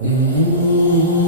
Mm-hmm.